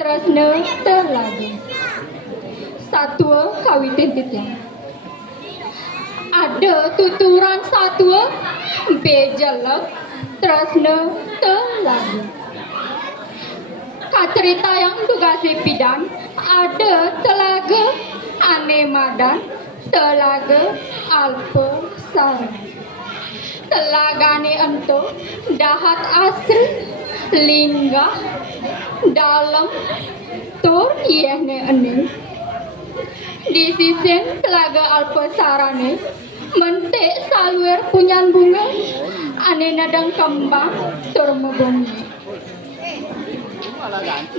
Tresna terlagi satwa kawitin titian ada tuturan satwa bejelek tresna terlagi kacerita yang tugasi pidan ada telaga ane madan telaga alpa sar telagane ento dahat asri linggah dalam tur iehne ene di sisen telaga alpasarane mentik saluer punyan bunga ane nadang kembang tur mebungi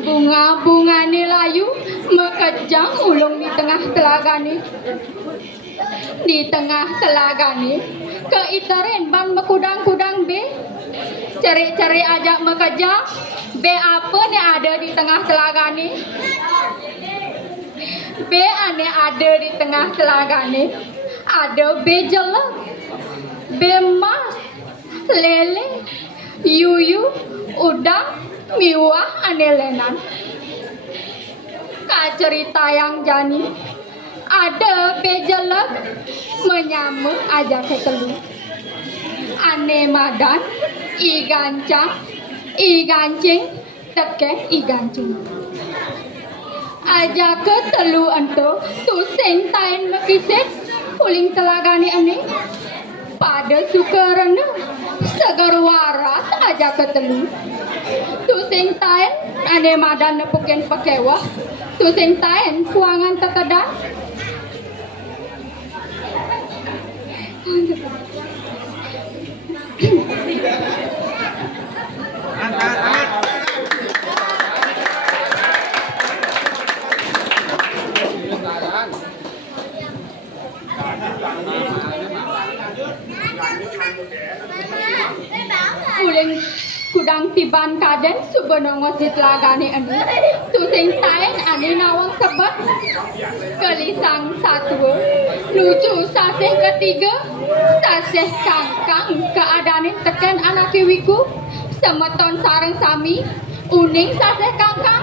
bunga-bungane layu mekejang ulung di tengah telagane di tengah telagane keiteren ban mekudang-kudang be cari-cari ajak mekejang be apa nih ada di tengah telagane be ane ada di tengah telagane ada be jelek be emas lele yuyu udang miwah ane lenan cerita yang jani ada be jelek menyamuk aja ketelu ane madan i gancang i gancing teke i gancung aja ke telu ento tu sing tain mekiset uling telagane ane pada sukarana segar waras aja ke telu tu sing tain ane madan nepuken pakewa tu sing tain kuangan tetedan uling kudang tiban kaden subenongo sitlagane ane tu sing taen ane nawang sebab kelisang satwa lucu saseh ketiga saseh kangkang keadane teken anak wiku semeton sareng sami uning saseh kangkang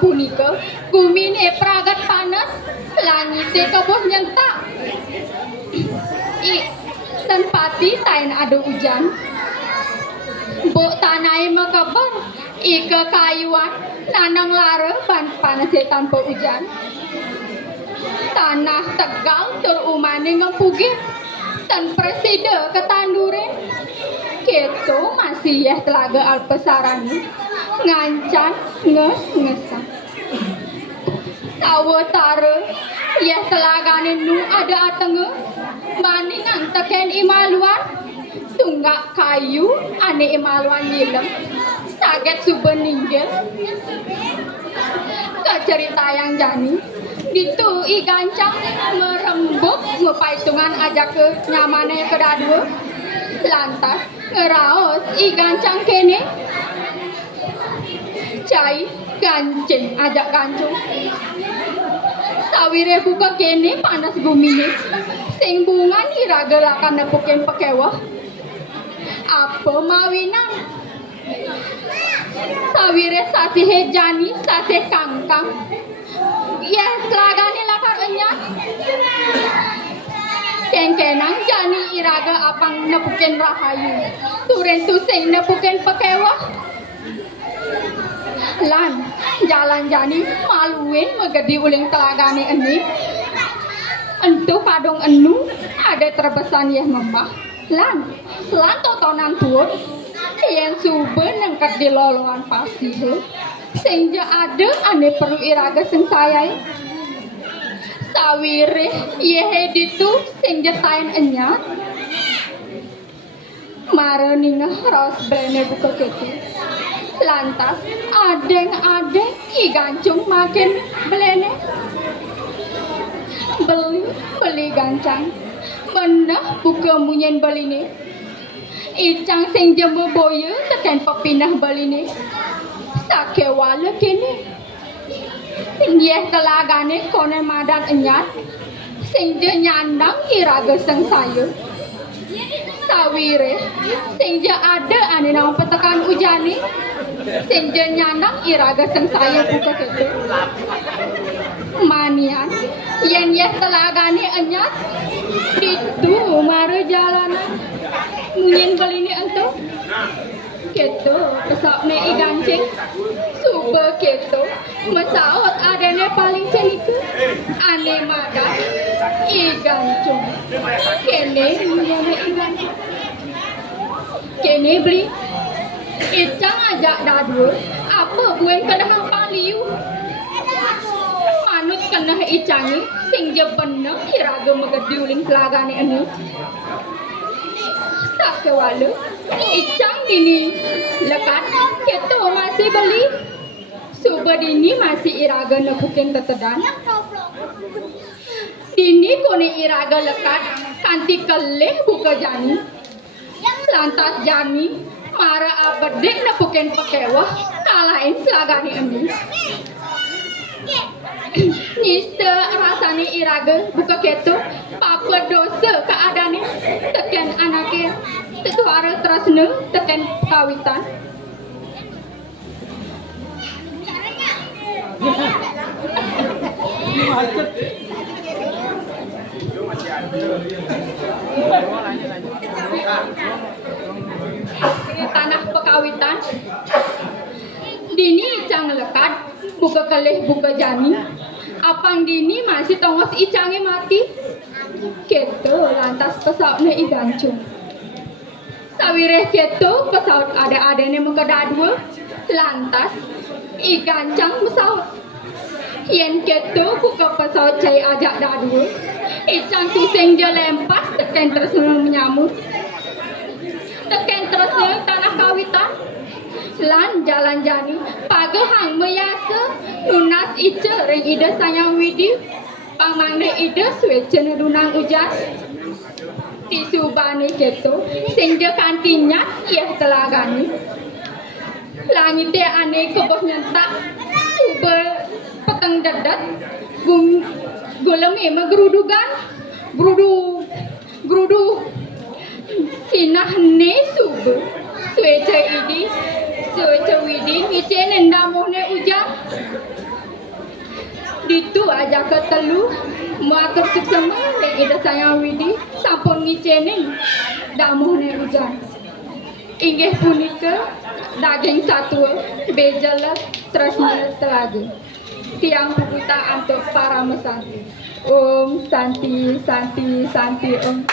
punika gumine pragat panas langite keboh nyentak dan pati tain ada hujan buk tanai mekabar ike kayuan nanang lara ban panase tanpa hujan tanah tegal tur umane ngempuge dan presida ketandure keto masih ya telaga alpesarani ngancan nges-ngesan sawetara ya telagane nu ada atenge maningan teken imaluan tunggak kayu ane imaluan nilem saget subeninggal ke cerita yang jani gitu i gancang merembuk ngepaitungan aja ke nyamannya kedua lantas ngeraos i gancang kene cai gancing ajak gancung sawire buka kene panas bumine sing bunga iraga lakan nepukin pekewa apa mawinan sawire sasi hejani sasi kangkang ya telagane lakar enyak kengkenang jani iraga apang nepukin rahayu turen tu sing nepukin pekewa lan jalan jani maluin megedi uling telagane eni entu kadung enu ada terbesan yeh membah lan totonan tuut yang sube nengkat di lolongan pasir sehingga ada ane perlu iraga sing sayai sawire yehe ditu sehingga tain enyat mareningah ros brene buka keti lantas adeng i gancung makin belene beli gancang menah buka munyen baline icang sing jembe boye teken pepinah baline sakewala kene yeh telagane konen madan enyat sing je nyandang iraga seng saya sawire sing je ada ane nang petekan ujani senja nyanang iraga sang saya buka keto manian yen ya telagane anyat itu mare jalanan munyin belini ento keto pesok ne igancing super keto masaot adane paling cenik ane maga igancung kene munyin igancing kene beli icang ajak dadur apa buen kena hang liu manut kena icangi sing je bener iraga megediuling pelagane anu sak kewala icang dini lekat keto masih beli suba dini masih iraga nepukin tetedan dini kone iraga lekat kanti keleh buka jani lantas jani mara abadek nepukin pakewah kalahin pelagane anu Nista rasane iraga buka keto papa dosa keadane teken anake tetuara terasne teken kawitan tanah pekawitan dini icang lekat buka keleh buka jani apang dini masih tongos icange mati keto lantas pesaut ne igancung sawireh keto pesaut ada-adane mengkedadua lantas igancang pesaut yen keto buka pesaut cai ajak dadua icang tusing je lempas teken terus menyamut teken terus tanah kawitan lan jalan jani pagehang meyasa nunas ice reng ida sayang widi pamangne ida swecen dunang ujan tisubane keto sing je kantinya ieh telagani langite ane keboh nyentak suba peteng dedet goleme megrudugan grudu sinah ne suba swece idi swece widi ngicene ndamohne ujan ditu aja ketelu matur suksema nek ida sayang widi sampun ngicene ndamohne ujan inggih punika daging satwa bejala tresna telaga tiang puputa untuk para mesanti om santi santi santi om